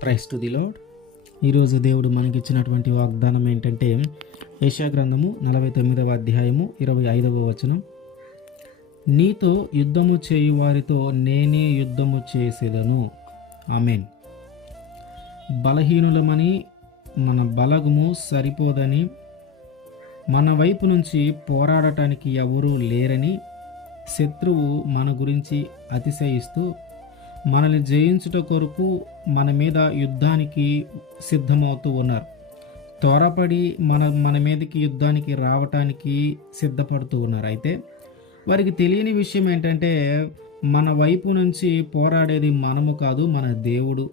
Praise to the lord. ఈరోజు దేవుడు మనకిచ్చినటువంటి వాగ్దానం ఏంటంటే యెషయా గ్రంథము 49వ అధ్యాయము 25వ వచనం. నీతో యుద్ధము చేయు వారితో నేనే యుద్ధము చేసేదను. ఆమేన్. బలహీనులమని మన బలగము సరిపోదని మన వైపు నుంచి పోరాడటానికి ఎవరూ లేరని శత్రువు మన గురించి అతిశయిస్తూ మనల్ని జయించుట కొరకు మన మీద యుద్ధానికి సిద్ధమవుతూ ఉన్నారు. త్వరపడి మన మీదకి యుద్ధానికి రావటానికి సిద్ధపడుతూ ఉన్నారు. అయితే వారికి తెలియని విషయం ఏంటంటే మన వైపు నుంచి పోరాడేది మనము కాదు, మన దేవుడు.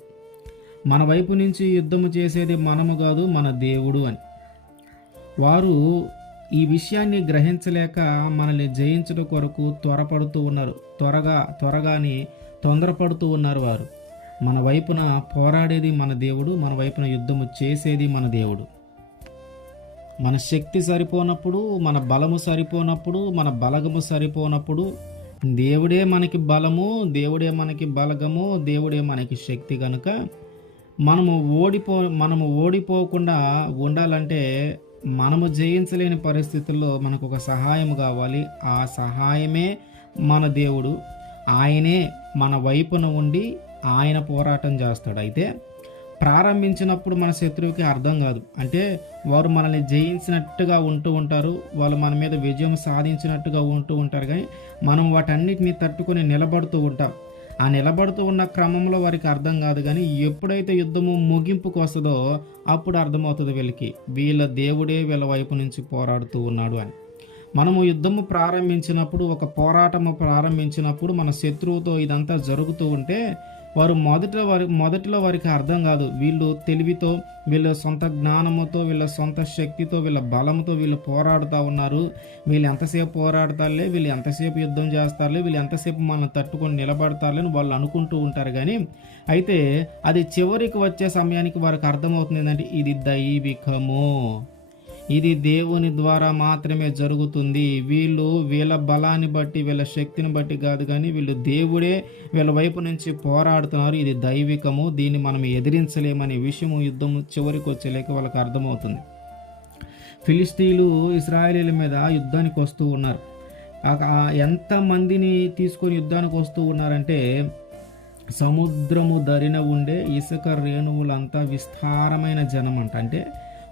మన వైపు నుంచి యుద్ధము చేసేది మనము కాదు, మన దేవుడు అని. వారు ఈ విషయాన్ని గ్రహించలేక మనల్ని జయించడం కొరకు త్వరపడుతూ ఉన్నారు. త్వరగానే తొందరపడుతూ ఉన్నారు. వారు మన వైపున పోరాడేది మన దేవుడు, మన వైపున యుద్ధము చేసేది మన దేవుడు. మన శక్తి సరిపోనప్పుడు, మన బలము సరిపోనప్పుడు, మన బలగము సరిపోనప్పుడు దేవుడే మనకి బలము, దేవుడే మనకి బలగము, దేవుడే మనకి శక్తి. కనుక మనము ఓడిపోకుండా ఉండాలంటే మనము జయించలేని పరిస్థితుల్లో మనకు ఒక సహాయం కావాలి. ఆ సహాయమే మన దేవుడు. ఆయనే మన వైపున ఉండి ఆయన పోరాటం చేస్తాడు. అయితే ప్రారంభించినప్పుడు మన శత్రువుకి అర్థం కాదు. అంటే వారు మనల్ని జయించినట్టుగా ఉంటూ ఉంటారు, వాళ్ళు మన మీద విజయం సాధించినట్టుగా ఉంటూ ఉంటారు. కానీ మనం వాటన్నిటిని తట్టుకొని నిలబడుతూ ఉంటాం. ఆ నిలబడుతూ ఉన్న క్రమంలో వారికి అర్థం కాదు. కానీ ఎప్పుడైతే యుద్ధము ముగింపుకు వస్తుందో అప్పుడు అర్థమవుతుంది వీళ్ళకి, వీళ్ళ దేవుడే వీళ్ళ వైపు నుంచి పోరాడుతూ ఉన్నాడు అని. మనము యుద్ధము ప్రారంభించినప్పుడు, ఒక పోరాటము ప్రారంభించినప్పుడు మన శత్రువుతో ఇదంతా జరుగుతూ ఉంటే వారు మొదటిలో వారికి అర్థం కాదు. వీళ్ళు తెలివితో, వీళ్ళ సొంత జ్ఞానముతో, వీళ్ళ సొంత శక్తితో, వీళ్ళ బలంతో వీళ్ళు పోరాడుతూ ఉన్నారు. వీళ్ళు ఎంతసేపు పోరాడతారులే, వీళ్ళు ఎంతసేపు యుద్ధం చేస్తారులే, వీళ్ళు ఎంతసేపు మనల్ని తట్టుకొని నిలబడతారులే అని వాళ్ళు అనుకుంటూ ఉంటారు. కానీ అయితే అది చివరికి వచ్చే సమయానికి వారికి అర్థమవుతుంది ఏంటంటే ఇది దైవికము, ఇది దేవుని ద్వారా మాత్రమే జరుగుతుంది. వీళ్ళ బలాన్ని బట్టి, వీళ్ళ శక్తిని బట్టి కాదు, కానీ వీళ్ళు దేవుడే వీళ్ళ వైపు నుంచి పోరాడుతున్నారు. ఇది దైవికము, దీన్ని మనం ఎదిరించలేమనే విషయము యుద్ధం చివరికి వచ్చేలేక వాళ్ళకి అర్థమవుతుంది. ఫిలిస్తీన్లు ఇశ్రాయేలీల మీద యుద్ధానికి వస్తూ ఉన్నారు. ఎంతమందిని తీసుకొని యుద్ధానికి వస్తూ ఉన్నారంటే సముద్రము దరిన ఉండే ఇసుక రేణువులంతా విస్తారమైన జనం అంట. అంటే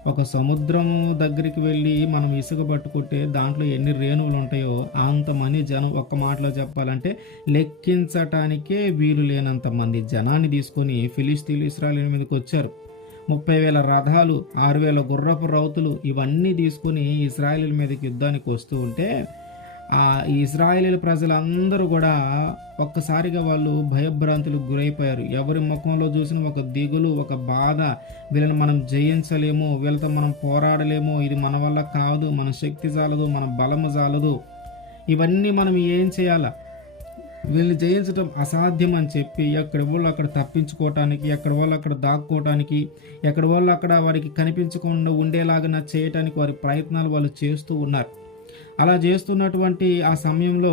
ఒక సముద్రము దగ్గరికి వెళ్ళి మనం ఇసుక పట్టుకుంటే దాంట్లో ఎన్ని రేణువులు ఉంటాయో అంతమంది జనం. ఒక్క మాటలో చెప్పాలంటే లెక్కించటానికే వీలు లేనంత మంది జనాన్ని తీసుకొని ఫిలిస్తీన్లు ఇశ్రాయేలు మీదకి వచ్చారు. 30,000 రథాలు, 6,000 గుర్రపు రౌతులు ఇవన్నీ తీసుకొని ఇశ్రాయేలు మీదకి యుద్ధానికి వస్తూ ఉంటే ఈ ఇశ్రాయేలు ప్రజలందరూ కూడా ఒక్కసారిగా వాళ్ళు భయభ్రాంతులకు గురైపోయారు. ఎవరి ముఖంలో చూసిన ఒక దిగులు, ఒక బాధ. వీళ్ళని మనం జయించలేము, వీళ్ళతో మనం పోరాడలేము, ఇది మన వల్ల కాదు, మన శక్తి చాలదు, మన బలము చాలదు, ఇవన్నీ మనం ఏం చేయాలా, వీళ్ళని జయించడం అసాధ్యం అని చెప్పి ఎక్కడి వాళ్ళు అక్కడ తప్పించుకోవటానికి, ఎక్కడి వాళ్ళు అక్కడ దాక్కోవటానికి, ఎక్కడి వాళ్ళు అక్కడ వారికి కనిపించకుండా ఉండేలాగా చేయటానికి వారి ప్రయత్నాలు వాళ్ళు చేస్తూ ఉన్నారు. అలా చేస్తున్నటువంటి ఆ సమయంలో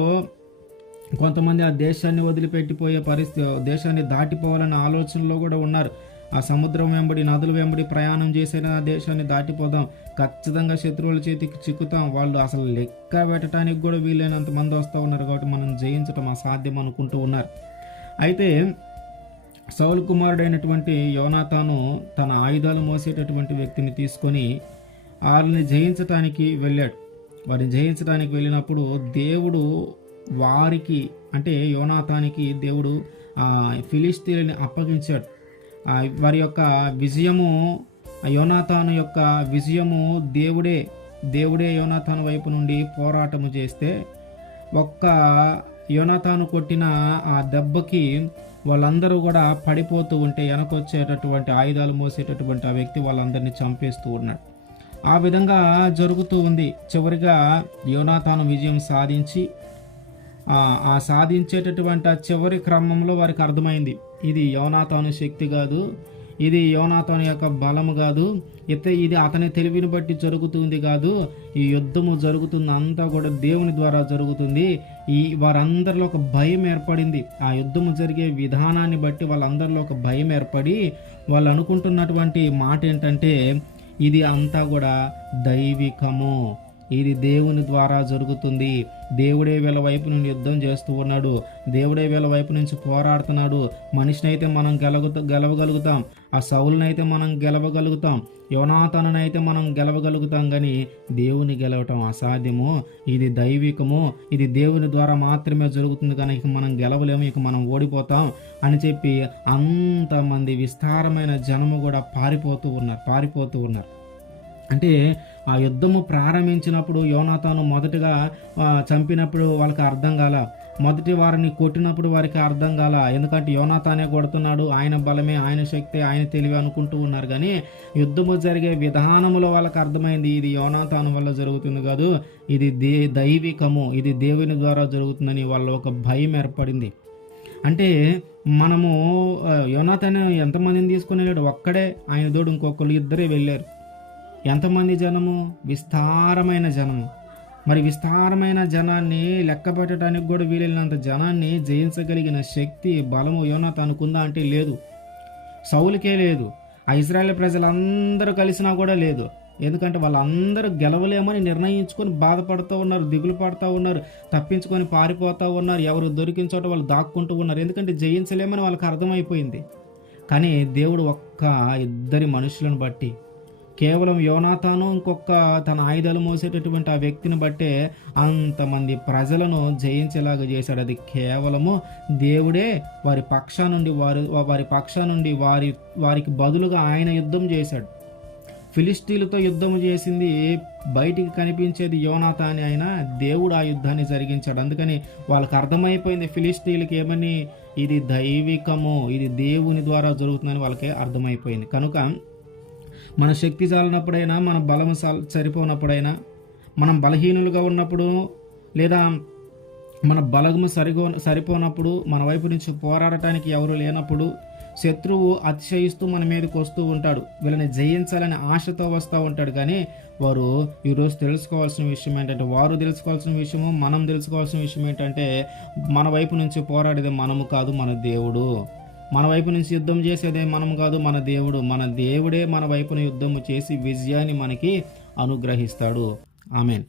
కొంతమంది ఆ దేశాన్ని వదిలిపెట్టిపోయే పరిస్థితి, దేశాన్ని దాటిపోవాలనే ఆలోచనలో కూడా ఉన్నారు. ఆ సముద్రం వెంబడి, నదుల వెంబడి ప్రయాణం చేసిన ఆ దేశాన్ని దాటిపోదాం, ఖచ్చితంగా శత్రువుల చేతికి చిక్కుతాం, వాళ్ళు అసలు లెక్క పెట్టడానికి కూడా వీలైనంత మంది వస్తూ ఉన్నారు, కాబట్టి మనం జయించడం అసాధ్యం అనుకుంటూ ఉన్నారు. అయితే సౌలు కుమారుడైనటువంటి యోనాతాను తన ఆయుధాలు మోసేటటువంటి వ్యక్తిని తీసుకొని వాళ్ళని జయించటానికి వెళ్ళాడు. వారిని జయించడానికి వెళ్ళినప్పుడు దేవుడు వారికి, అంటే యోనాతానికి దేవుడు ఫిలిస్తీయులని అప్పగించాడు. వారి యొక్క విజయము, యోనాతాను యొక్క విజయము దేవుడే యోనాతాను వైపు నుండి పోరాటము చేస్తే ఒక్క యోనాతాను కొట్టిన ఆ దెబ్బకి వాళ్ళందరూ కూడా పడిపోతూ ఉంటే వెనకొచ్చేటటువంటి ఆయుధాలు మోసేటటువంటి ఆ వ్యక్తి వాళ్ళందరినీ చంపేస్తూ ఉన్నాడు. ఆ విధంగా జరుగుతూ ఉంది. చివరిగా యోనాతాను విజయం సాధించి ఆ సాధించేటటువంటి ఆ చివరి క్రమంలో వారికి అర్థమైంది, ఇది యోనాతాను శక్తి కాదు, ఇది యోనాతాను యొక్క బలము కాదు, ఇది అతని తెలివిని బట్టి జరుగుతుంది కాదు, ఈ యుద్ధము జరుగుతుంది అంతా కూడా దేవుని ద్వారా జరుగుతుంది. వారందరిలో ఒక భయం ఏర్పడింది. ఆ యుద్ధము జరిగే విధానాన్ని బట్టి వాళ్ళందరిలో ఒక భయం ఏర్పడి వాళ్ళు అనుకుంటున్నటువంటి మాట ఏంటంటే, ఇది అంతా కూడా దైవికము, ఇది దేవుని ద్వారా జరుగుతుంది, దేవుడే వీళ్ళ వైపు నుండి యుద్ధం చేస్తూ ఉన్నాడు, దేవుడే వీళ్ళ వైపు నుంచి పోరాడుతున్నాడు. మనిషిని అయితే మనం గెలవగలుగుతాం, ఆ సౌలునైతే మనం గెలవగలుగుతాం, యోనాతానునైతే మనం గెలవగలుగుతాం, కానీ దేవుని గెలవటం అసాధ్యము, ఇది దైవికము, ఇది దేవుని ద్వారా మాత్రమే జరుగుతుంది, కానీ ఇక మనం గెలవలేము, ఇక మనం ఓడిపోతాం అని చెప్పి అంతమంది విస్తారమైన జనము కూడా పారిపోతూ ఉన్నారు. అంటే ఆ యుద్ధము ప్రారంభించినప్పుడు యోనాతాను మొదటగా చంపినప్పుడు వాళ్ళకి అర్థం కాల, మొదటి వారిని కొట్టినప్పుడు వారికి అర్థం కాల. ఎందుకంటే యోనాతానే కొడుతున్నాడు, ఆయన బలమే, ఆయన శక్తి, ఆయన తెలివి అనుకుంటూ ఉన్నారు. కానీ యుద్ధము జరిగే విధానములో వాళ్ళకి అర్థమైంది, ఇది యోనాతాను వల్ల జరుగుతుంది కాదు, ఇది దైవికము, ఇది దేవుని ద్వారా జరుగుతుందని వాళ్ళ ఒక భయం ఏర్పడింది. అంటే మనము యోనాతాను ఎంతమందిని తీసుకుని వెళ్ళాడు? ఒక్కడే, ఆయన తోడు ఇంకొకరు ఇద్దరే వెళ్ళారు. ఎంతమంది జనము? విస్తారమైన జనము. మరి విస్తారమైన జనాన్ని లెక్క పెట్టడానికి కూడా వీలైనంత జనాన్ని జయించగలిగిన శక్తి, బలము యోనాతానుకు ఉందా అంటే లేదు. సౌలుకే లేదు, ఆ ఇశ్రాయేలు ప్రజలందరూ కలిసినా కూడా లేదు. ఎందుకంటే వాళ్ళందరూ గెలవలేమని నిర్ణయించుకొని బాధపడుతూ ఉన్నారు, దిగులు పడుతూ ఉన్నారు, తప్పించుకొని పారిపోతూ ఉన్నారు, ఎవరు దొరికిన చోట వాళ్ళు దాక్కుంటూ ఉన్నారు. ఎందుకంటే జయించలేమని వాళ్ళకి అర్థమైపోయింది. కానీ దేవుడు ఒక్క ఇద్దరి మనుషులను బట్టి, కేవలం యోనాతాను ఇంకొక తన ఆయుధాలు మోసేటటువంటి ఆ వ్యక్తిని బట్టే అంతమంది ప్రజలను జయించేలాగా చేశాడు. అది కేవలము దేవుడే వారి పక్షా నుండి వారికి బదులుగా ఆయన యుద్ధం చేశాడు. ఫిలిష్తీయులతో యుద్ధం చేసింది బయటికి కనిపించేది యోనాతానే, అయినా దేవుడు ఆ యుద్ధాన్ని జరిగించాడు. అందుకని వాళ్ళకి అర్థమైపోయింది ఫిలిష్తీయులకి ఏమని, ఇది దైవికము, ఇది దేవుని ద్వారా జరుగుతుందని వాళ్ళకి అర్థమైపోయింది. కనుక మన శక్తి చాలినప్పుడైనా, మన బలము సరిపోనప్పుడైనా, మనం బలహీనులుగా ఉన్నప్పుడు, లేదా మన బలము సరిపోనప్పుడు, మన వైపు నుంచి పోరాడటానికి ఎవరు లేనప్పుడు, శత్రువు అతిశయిస్తూ మన మీదకి వస్తూ ఉంటాడు, వీళ్ళని జయించాలని ఆశతో వస్తూ ఉంటాడు. కానీ వారు ఈరోజు తెలుసుకోవాల్సిన విషయం ఏంటంటే, మనం తెలుసుకోవాల్సిన విషయం ఏంటంటే, మన వైపు నుంచి పోరాడేది మనము కాదు, మన దేవుడు. మన వైపు నుంచి యుద్ధం చేసేదే మనం కాదు, మన దేవుడు. మన దేవుడే మన వైపున యుద్ధము చేసి విజయాన్ని మనకి అనుగ్రహిస్తాడు. ఆమేన్.